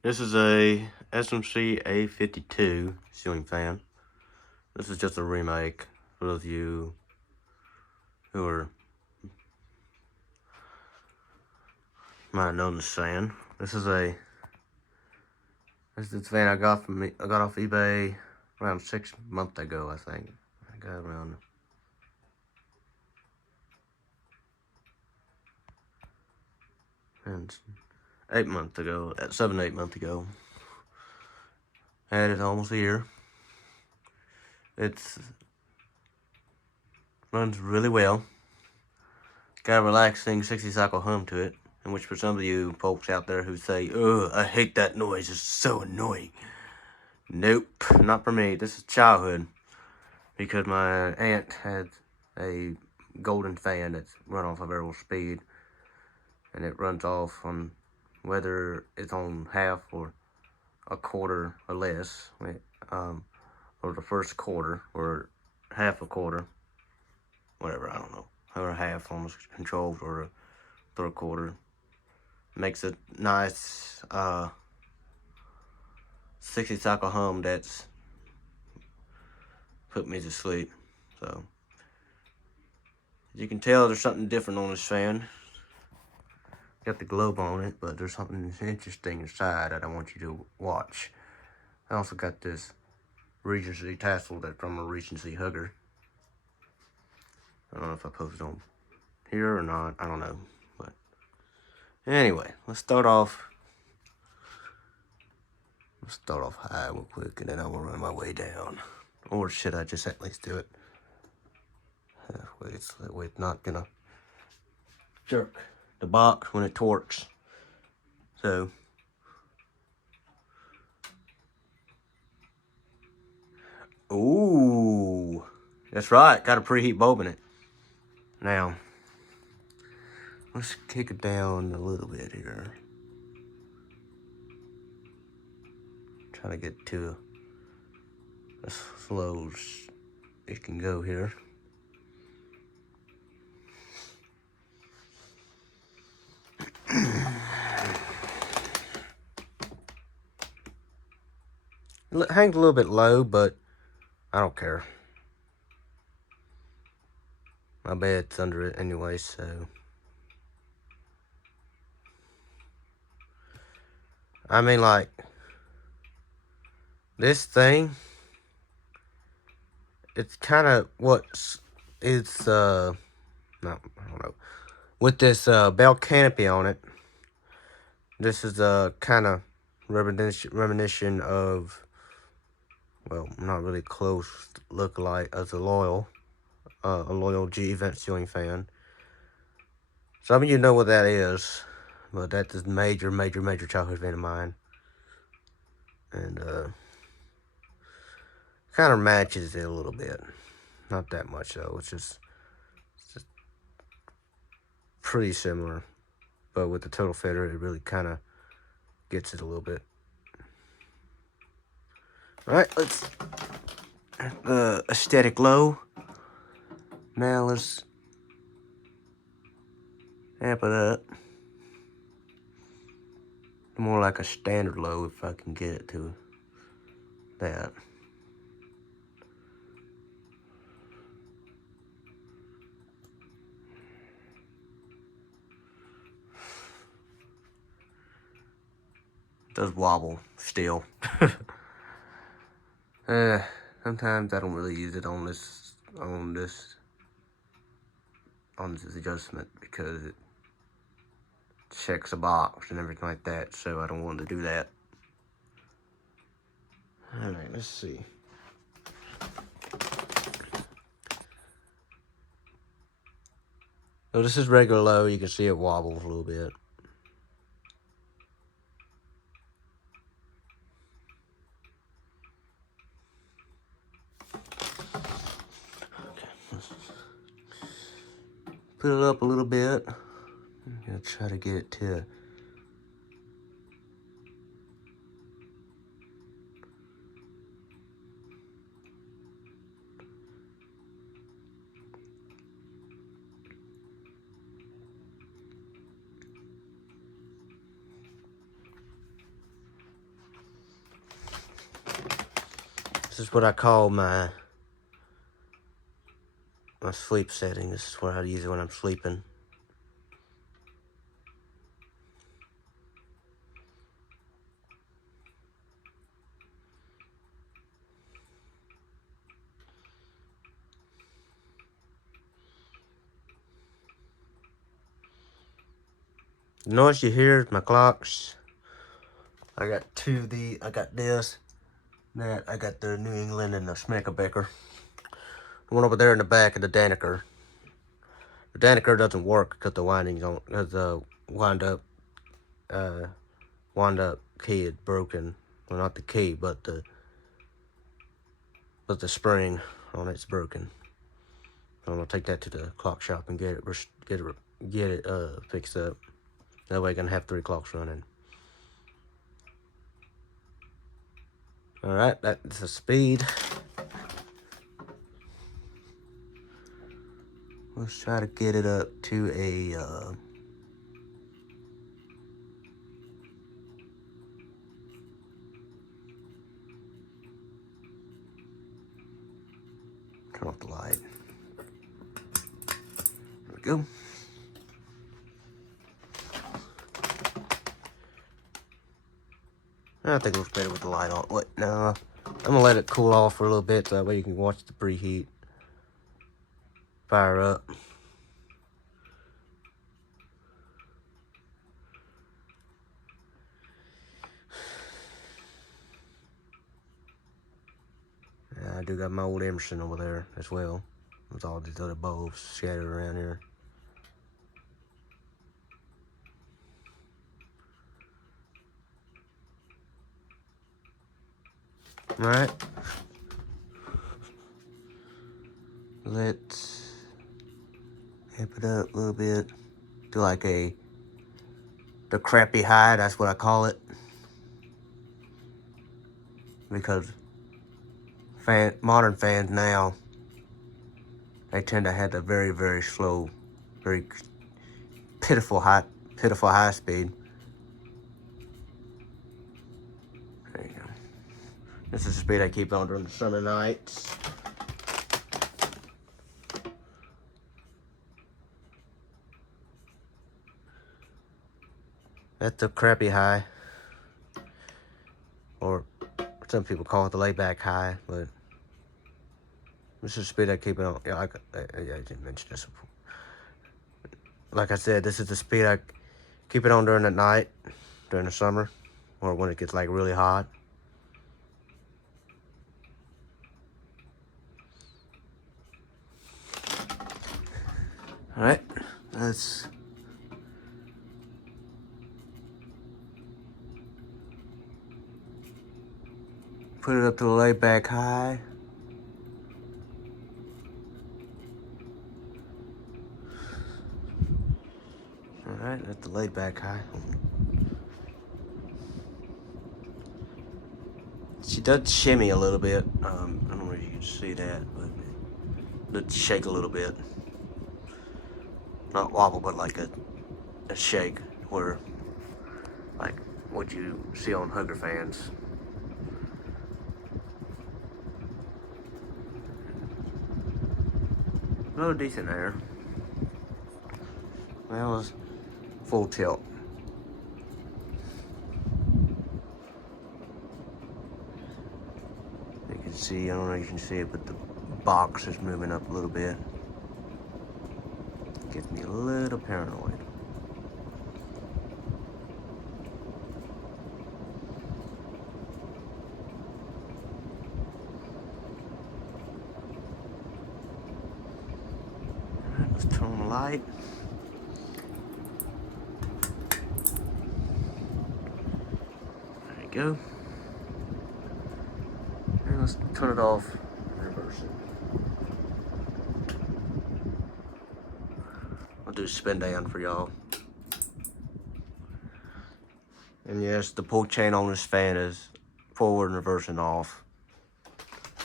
This is a SMC A52 ceiling fan. This is just a remake for those of you who are might have known this fan. This is this fan I got off eBay around 6 months ago, I think. I got it around 8 months ago, 7 8 months ago. Had it almost a year. It's runs really well. Got a relaxing 60 cycle hum to it, in which for some of you folks out there who say, "Ugh, I hate that noise, it's so annoying." Nope, not for me. This is childhood. Because my aunt had a golden fan that's run off of variable speed, and it runs off on whether it's on half or a quarter or less, or the first quarter or half a quarter, whatever, I don't know, or a half almost controlled, or a third quarter. Makes a nice 60 cycle hum that's put me to sleep. So as you can tell, there's something different on this fan. Got the globe on it, but there's something interesting inside that I want you to watch. I also got this Regency tassel that's from a Regency hugger. I don't know if I posted on here or not. I don't know. But anyway, let's start off high real quick, and then I will run my way down. Or should I just at least do it halfway? So that way it's not gonna jerk the box when it torques. So ooh, that's right, got a preheat bulb in it. Now let's kick it down a little bit here. Try to get to as slow as it can go here. It hangs a little bit low, but I don't care. My bed's under it anyway, so. I mean, like, this thing, it's kind of no, I don't know. With this bell canopy on it, this is a kind of reminiscent of, well, not really close look-alike as a Loyal G vent ceiling fan. Some of you know what that is, but that's a major childhood fan of mine. And kind of matches it a little bit. Not that much though, it's just pretty similar. But with the total fader, it really kind of gets it a little bit. Alright, let's aesthetic low. Now let's amp it up. More like a standard low if I can get it to that. It does wobble still. Sometimes I don't really use it on this adjustment because it checks a box and everything like that, so I don't want to do that. Alright, let's see. So this is regular low, you can see it wobbles a little bit. Put it up a little bit. I'm gonna try to get it to This is what I call my sleep setting. This is what I use it when I'm sleeping. The noise you hear is my clocks. I got I got this, that, I got the New England and the Schmeckerbecker. The one over there in the back of the Daniker. The Daniker doesn't work because the windings on, because the wind up key is broken. Well, not the key, but the spring on it's broken. So I'm gonna take that to the clock shop and get it fixed up. That way I can have 3 clocks running. Alright, that's the speed. Let's try to get it up to a turn off the light. There we go. I think it looks better with the light on. Wait, no. I'm gonna let it cool off for a little bit so that way you can watch the preheat fire up. I do got my old Emerson over there as well, with all these other bulbs scattered around here. Alright. Let's amp it up a little bit. Do like the crappy high, that's what I call it. Because modern fans now, they tend to have a very, very slow, very pitiful high speed. There you go. This is the speed I keep on during the summer nights. That's the crappy high, or some people call it the layback high, but this is the speed I keep it on. Yeah, I didn't mention this before. Like I said, this is the speed I keep it on during the night, during the summer, or when it gets like really hot. All right, let's put it up to the laid back high. Alright, that's the laid back high. She does shimmy a little bit. I don't know if you can see that, but it shake a little bit. Not wobble, but like a shake, where like what you see on hugger fans. Oh, decent air. Well, it's full tilt. You can see, I don't know if you can see it, but the box is moving up a little bit. Gets me a little paranoid. Alright, let's turn on the light. There you go. And let's turn it off and reverse it. I'll do spin down for y'all. And yes, the pull chain on this fan is forward and reversing off.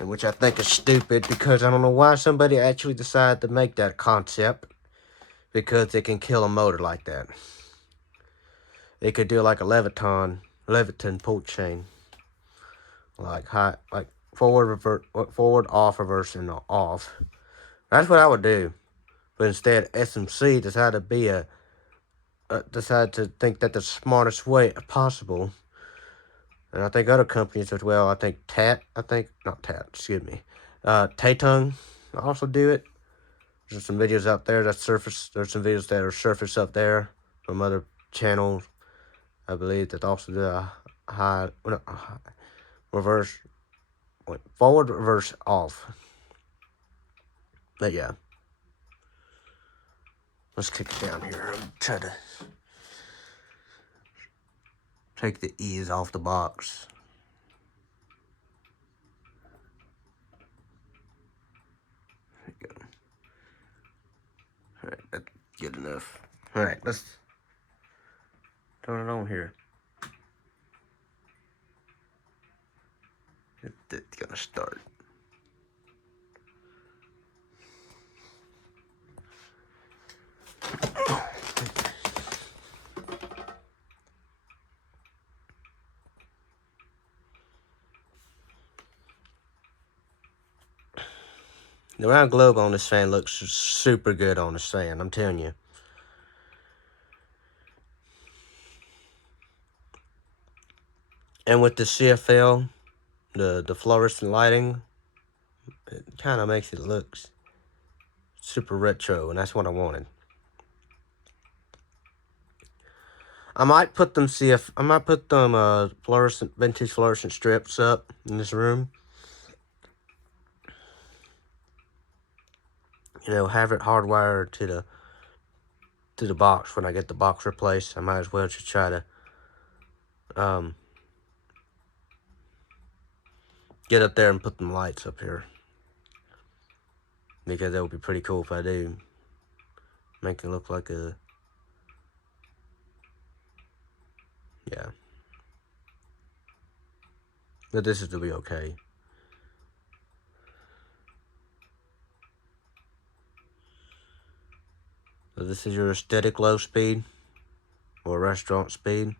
And which I think is stupid, because I don't know why somebody actually decided to make that concept. Because it can kill a motor like that. It could do like a Leviton pull chain. Like forward, off, reverse, and off. That's what I would do. But instead, SMC decided to think that the smartest way possible. And I think other companies as well. I think Tatung also do it. There's some videos out there that surface. There's some videos that are surfaced up there from other channels, I believe, that also do a reverse, forward, reverse, off. But yeah, let's kick it down here and try to take the ease off the box. There you go. All right, that's good enough. All right, let's turn it on here. It's gonna start. The round globe on this fan looks super good on this fan, I'm telling you. And with the CFL, the fluorescent lighting, it kind of makes it look super retro, and that's what I wanted. I might put them vintage fluorescent strips up in this room. You know, have it hardwired to the box when I get the box replaced. I might as well just try to get up there and put them lights up here, because that would be pretty cool if I do. Make it look like a, yeah. But this is to be okay. So this is your aesthetic low speed, or restaurant speed.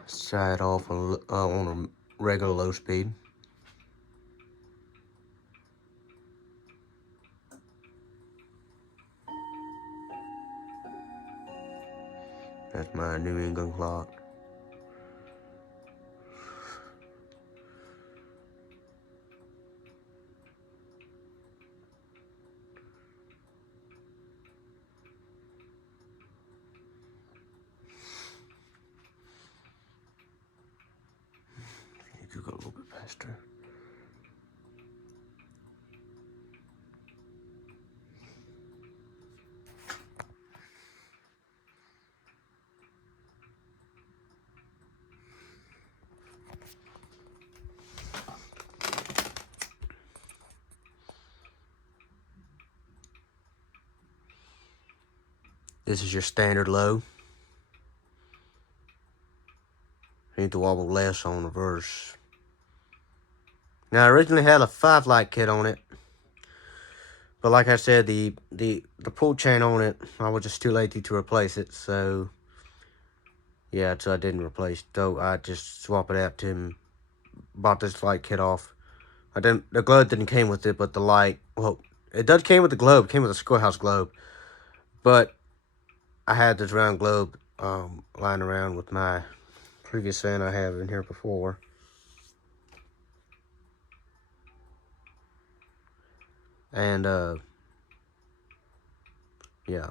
Let's try it off on a regular low speed. That's my New England clock. You could go a little bit faster. This is your standard low. You need to wobble less on reverse. Now I originally had a 5-light kit on it, but like I said, the pull chain on it, I was just too lazy to replace it. So yeah, so I didn't replace. So I just swapped it out to him. Bought this light kit off. The globe didn't came with it, but the light, well, it did came with the globe. It came with a schoolhouse globe, but I had this round globe lying around with my previous fan I have in here before. And yeah.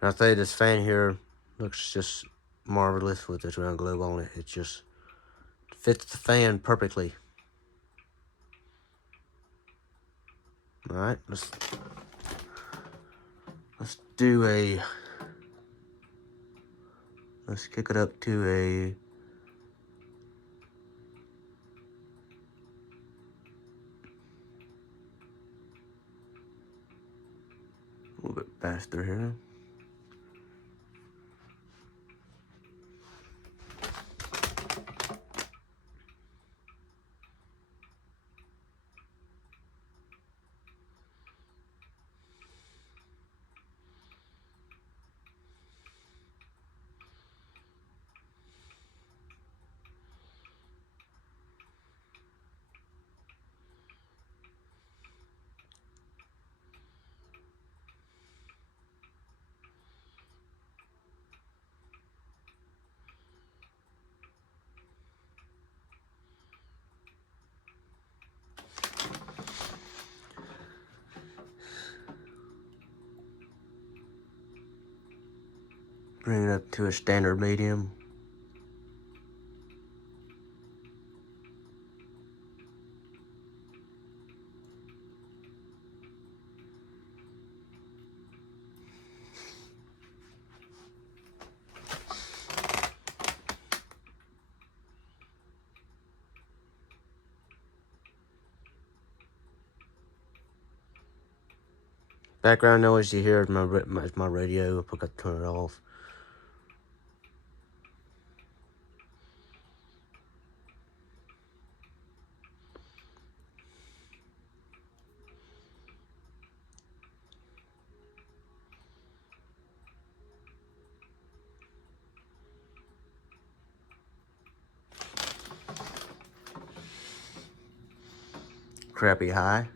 And I say this fan here looks just marvelous with this round globe on it. It just fits the fan perfectly. Alright, let's kick it up to a little bit faster here. Bring it up to a standard medium. Background noise you hear is my radio. I forgot to turn it off. Crappy high.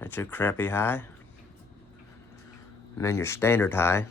That's your crappy high. And then your standard high.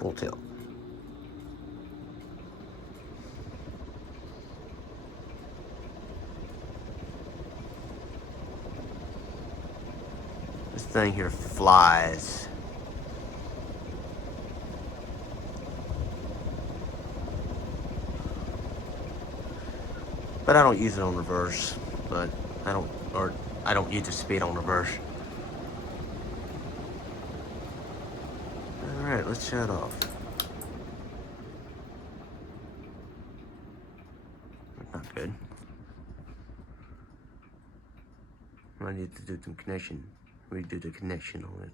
Full tilt. This thing here flies. But I don't use it on reverse. But I don't use the speed on reverse. Alright, let's shut off. That's not good. I need to do some connection. Redo the connection on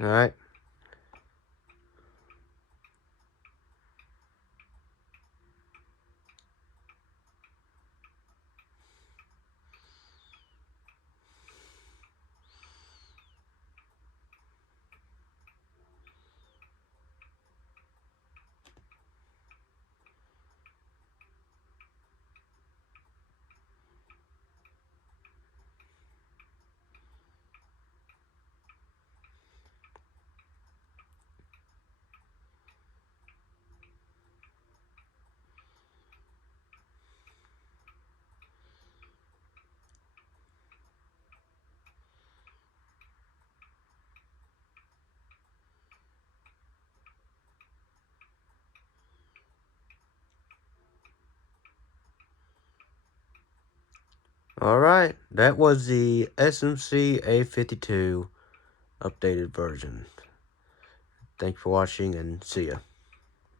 it. Alright. Alright, that was the SMC A52 updated version. Thanks for watching and see ya.